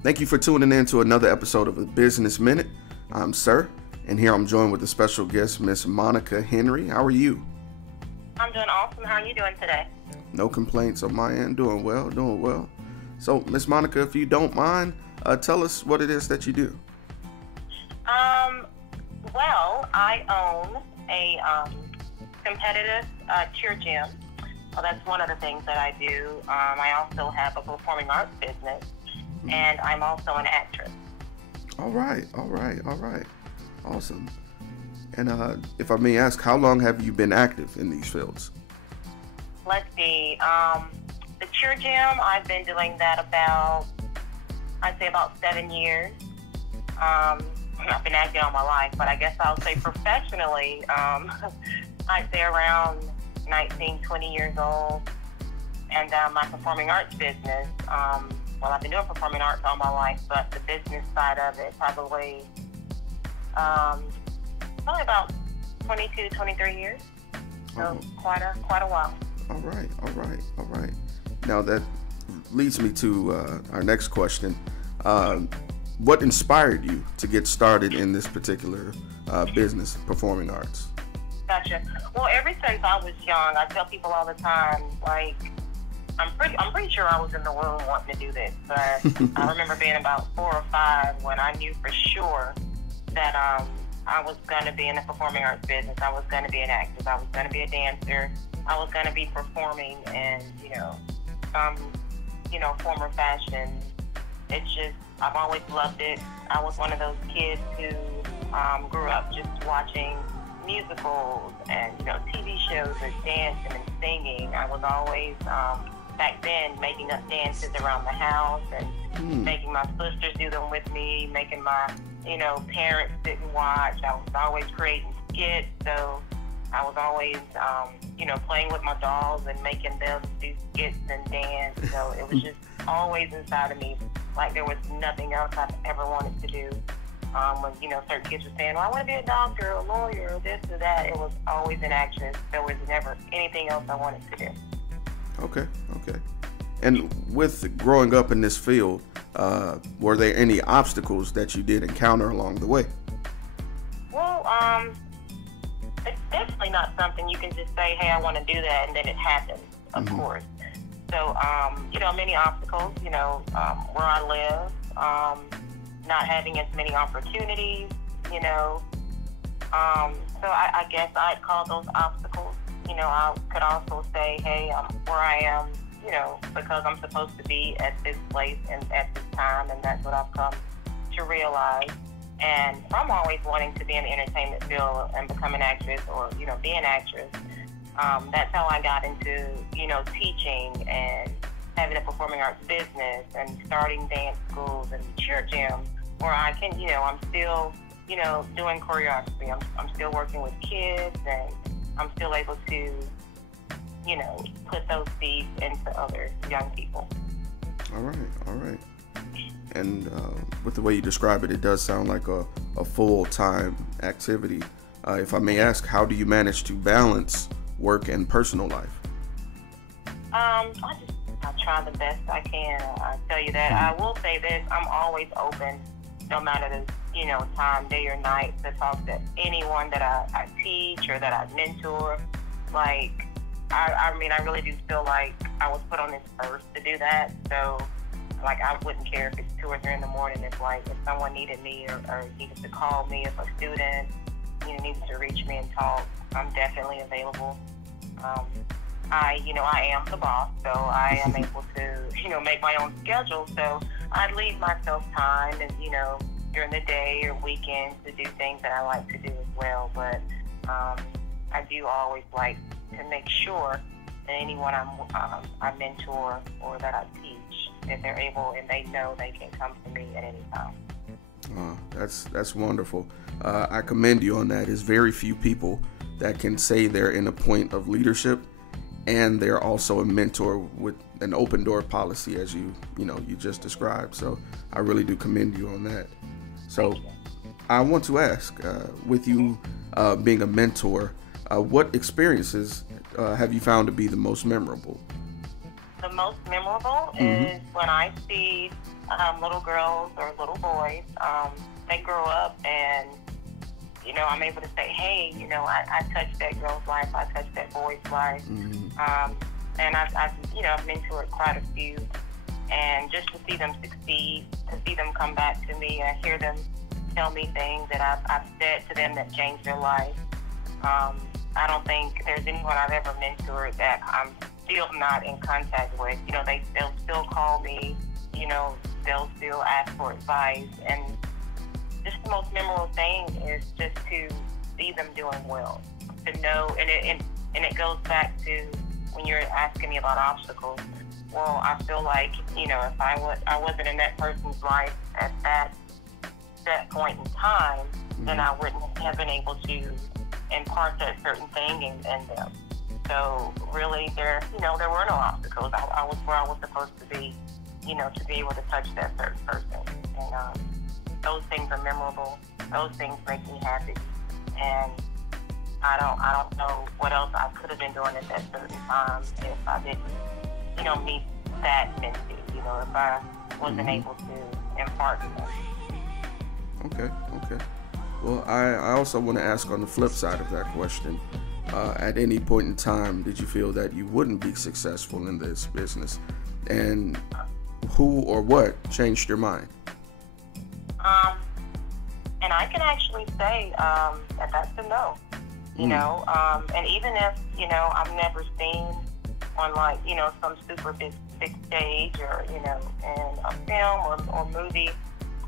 Thank you for tuning in to another episode of the Business Minute. I'm Sirr, and here I'm joined with a special guest, Miss Monica Henry. How are you? I'm doing awesome. How are you doing today? No complaints on my end. Doing well. So, Miss Monica, if you don't mind, tell us what it is that you do. Well, I own a competitive cheer gym. Well, that's one of the things that I do. I also have a performing arts business, and I'm also an actress. All right. Awesome. And if I may ask, how long have you been active in these fields? Let's see. The cheer gym, I've been doing that I'd say about 7 years. I've been acting all my life, but I guess I'll say professionally, I'd say around 19, 20 years old. And my performing arts business, well, I've been doing performing arts all my life, but the business side of it probably about 22, 23 years. So quite a while. All right. Now that leads me to our next question. What inspired you to get started in this particular business, performing arts? Gotcha. Well, ever since I was young, I tell people all the time, like, I'm pretty sure I was in the womb wanting to do this, but I remember being about 4 or 5 when I knew for sure that I was going to be in the performing arts business. I was going to be an actress. I was going to be a dancer. I was going to be performing in, some, form or fashion. It's just, I've always loved it. I was one of those kids who grew up just watching musicals and, TV shows and dancing and singing. I was always, back then, making up dances around the house and making my sisters do them with me, making my, parents sit and watch. I was always creating skits, so I was always, playing with my dolls and making them do skits and dance. So it was just always inside of me. Like there was nothing else I ever wanted to do. When, certain kids were saying, well, I want to be a doctor, a lawyer, or this or that. It was always an actress. There was never anything else I wanted to do. Okay. And with growing up in this field, were there any obstacles that you did encounter along the way? Well, it's definitely not something you can just say, hey, I want to do that, and then it happens, of course. So, many obstacles, where I live, not having as many opportunities, so I guess I'd call those obstacles. I could also say, hey, I'm where I am, because I'm supposed to be at this place and at this time, and that's what I've come to realize. And from always wanting to be in the entertainment field and become an actress or, be an actress, that's how I got into, teaching and having a performing arts business and starting dance schools and cheer gyms where I can, I'm still, doing choreography. I'm still working with kids and I'm still able to, put those seeds into other young people. All right. And with the way you describe it, it does sound like a full-time activity. If I may ask, how do you manage to balance work and personal life? I try the best I can. I tell you that. I will say this, I'm always open, no matter the, time, day or night, to talk to anyone that I teach or that I mentor. Like, I really do feel like I was put on this earth to do that. So, like, I wouldn't care if it's 2 or 3 in the morning. It's like, if someone needed me or needed to call me, if a student, needed to reach me and talk, I'm definitely available. I am the boss, so I am able to, make my own schedule. So I leave myself time and, during the day or weekends to do things that I like to do as well. But I do always like to make sure that anyone I mentor or that I teach, if they're able and they know they can come to me at any time. That's wonderful. I commend you on that. There's very few people that can say they're in a point of leadership and they're also a mentor with an open door policy, as you just described. So I really do commend you on that. So I want to ask, with you being a mentor, what experiences have you found to be the most memorable? The most memorable is when I see little girls or little boys, they grow up and, you know, I'm able to say, hey, you know, I touched that girl's life, I touched that boy's life. And I've you know, I've mentored quite a few. And just to see them succeed, to see them come back to me, and hear them tell me things that I've said to them that changed their life. I don't think there's anyone I've ever mentored that I'm still not in contact with. You know, they'll still call me, you know, they'll still ask for advice. And just the most memorable thing is just to see them doing well, to know, and it goes back to when you're asking me about obstacles. Well, I feel like, you know, if I wasn't in that person's life at that point in time, then I wouldn't have been able to impart that certain thing in them. So really, there were no obstacles. I was where I was supposed to be, you know, to be able to touch that certain person. And those things are memorable. Those things make me happy. And I don't know what else I could have been doing at that certain time if I didn't, you know, meet that mentee. You know, if I wasn't able to impart to them. Okay. Well, I also want to ask on the flip side of that question. At any point in time, did you feel that you wouldn't be successful in this business? And who or what changed your mind? And I can actually say that that's a no. You know, and even if, you know, I'm never seen on, like, you know, some super big stage or, you know, in a film or movie,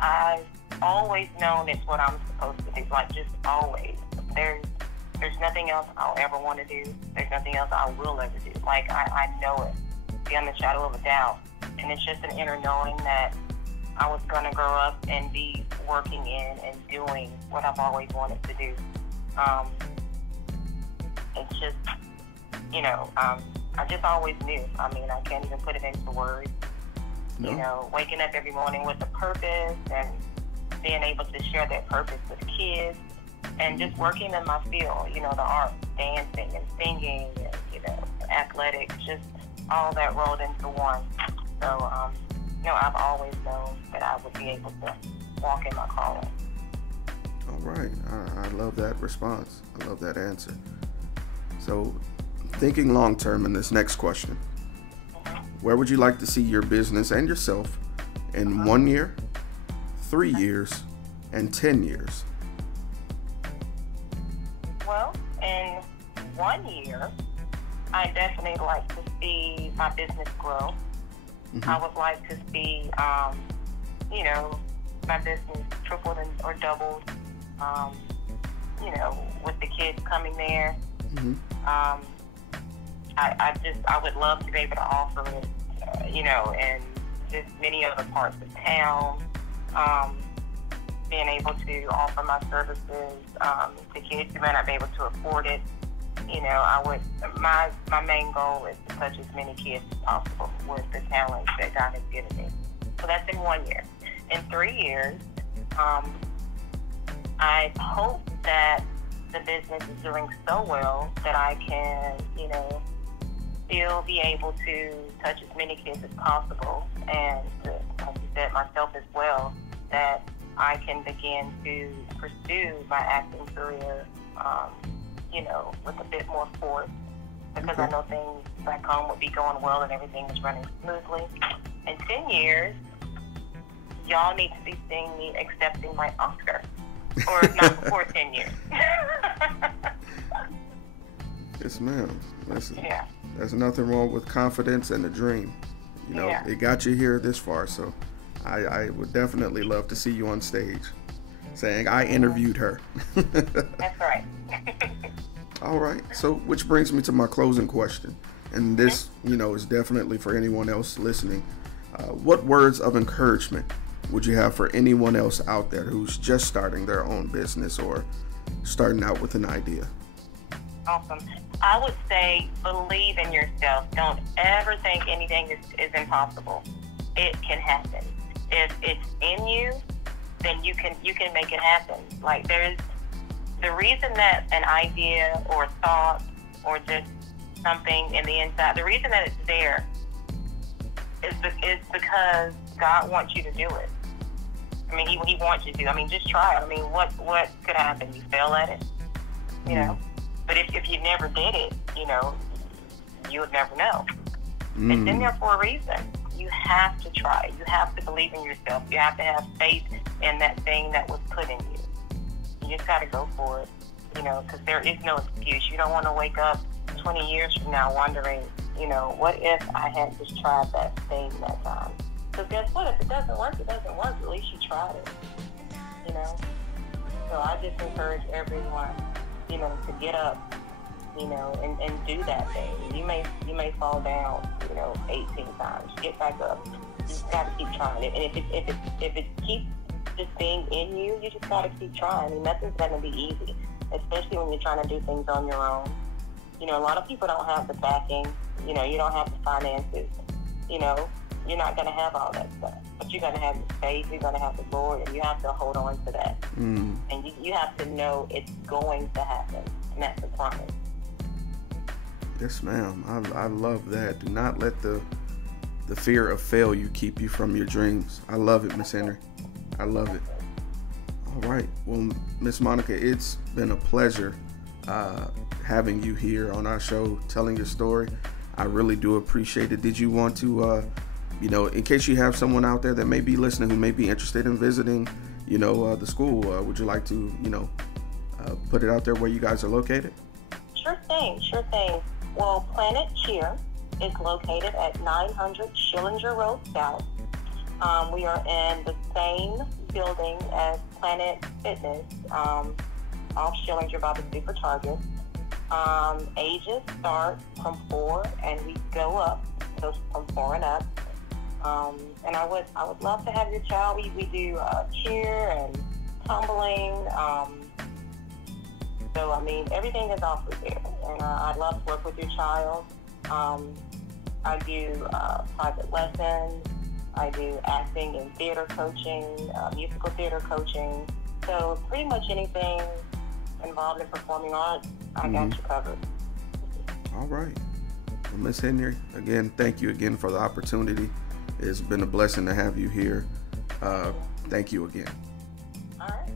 I've always known it's what I'm supposed to do. Like, just always. There's nothing else I'll ever want to do. There's nothing else I will ever do. Like, I know it beyond the shadow of a doubt. And it's just an inner knowing that I was going to grow up and be working in and doing what I've always wanted to do. It's just, you know, I just always knew. I mean, I can't even put it into words. No. You know, waking up every morning with a purpose and being able to share that purpose with kids and just working in my field, you know, the arts, dancing and singing and, you know, athletics, just all that rolled into one. So, you know, I've always known that I would be able to walk in my calling. All right. I love that response. I love that answer. So, thinking long term in this next question, where would you like to see your business and yourself in 1 year, 3 years, and 10 years? Well, in 1 year, I definitely like to see my business grow. I would like to see, you know, my business tripled or doubled, you know, with the kids coming there. I would love to be able to offer it, you know, in just many other parts of town. Being able to offer my services to kids who may not be able to afford it. You know, my main goal is to touch as many kids as possible with the talents that God has given me. So that's in 1 year. In 3 years, I hope that the business is doing so well that I can, you know, still be able to touch as many kids as possible, and to, like you said, myself as well, that I can begin to pursue my acting career, you know, with a bit more force, because I know things back home would be going well and everything is running smoothly. In 10 years, y'all need to be seeing me accepting my Oscar, or if not before 10 years. Yes, ma'am. Listen, yeah. There's nothing wrong with confidence and a dream. You know, it got you here this far, so I would definitely love to see you on stage saying, I interviewed her. That's right. All right. So, which brings me to my closing question. And this, you know, is definitely for anyone else listening. What words of encouragement would you have for anyone else out there who's just starting their own business or starting out with an idea? Awesome. I would say believe in yourself. Don't ever think anything is impossible. It can happen. If it's in you, then you can make it happen. Like, there's the reason that an idea or thought or just something in the inside, the reason that it's there It's because God wants you to do it. I mean, he wants you to. I mean, just try it. I mean, what could happen? You fail at it, you know? But if you never did it, you know, you would never know. It's in there for a reason. You have to try. You have to believe in yourself. You have to have faith in that thing that was put in you. You just got to go for it, you know, because there is no excuse. You don't want to wake up 20 years from now wondering, you know, what if I had just tried that thing that time? Because guess what? If it doesn't work, it doesn't work. At least you tried it, you know? So I just encourage everyone, you know, to get up, you know, and do that thing. You may fall down, you know, 18 times. Get back up. You just got to keep trying it. And if it keeps just being in you, you just got to keep trying. I mean, nothing's going to be easy, especially when you're trying to do things on your own. You know, a lot of people don't have the backing. You know, you don't have the finances. You know, you're not going to have all that stuff. But you're going to have the faith. You're going to have the Lord, and you have to hold on to that. And you have to know it's going to happen, and that's a promise. Yes, ma'am. I love that. Do not let the fear of failure keep you from your dreams. I love it, Miss Henry. I love it. All right. Well, Miss Monica, it's been a pleasure having you here on our show, telling your story. I really do appreciate it. Did you want to, you know, in case you have someone out there that may be listening who may be interested in visiting, you know, the school, would you like to, you know, put it out there where you guys are located? Sure thing. Well, Planet Cheer is located at 900 Schillinger Road South. We are in the same building as Planet Fitness, off Schillinger by the Super Target. Ages start from 4 and we go up, so from 4 and up. And I would love to have your child. We do cheer and tumbling. So, I mean, everything is offered there. And I'd love to work with your child. I do private lessons. I do acting and theater coaching, musical theater coaching. So pretty much anything involved in performing arts, I got you covered. All right. Well, Miss Henry, again, thank you again for the opportunity. It's been a blessing to have you here. Thank you again. All right.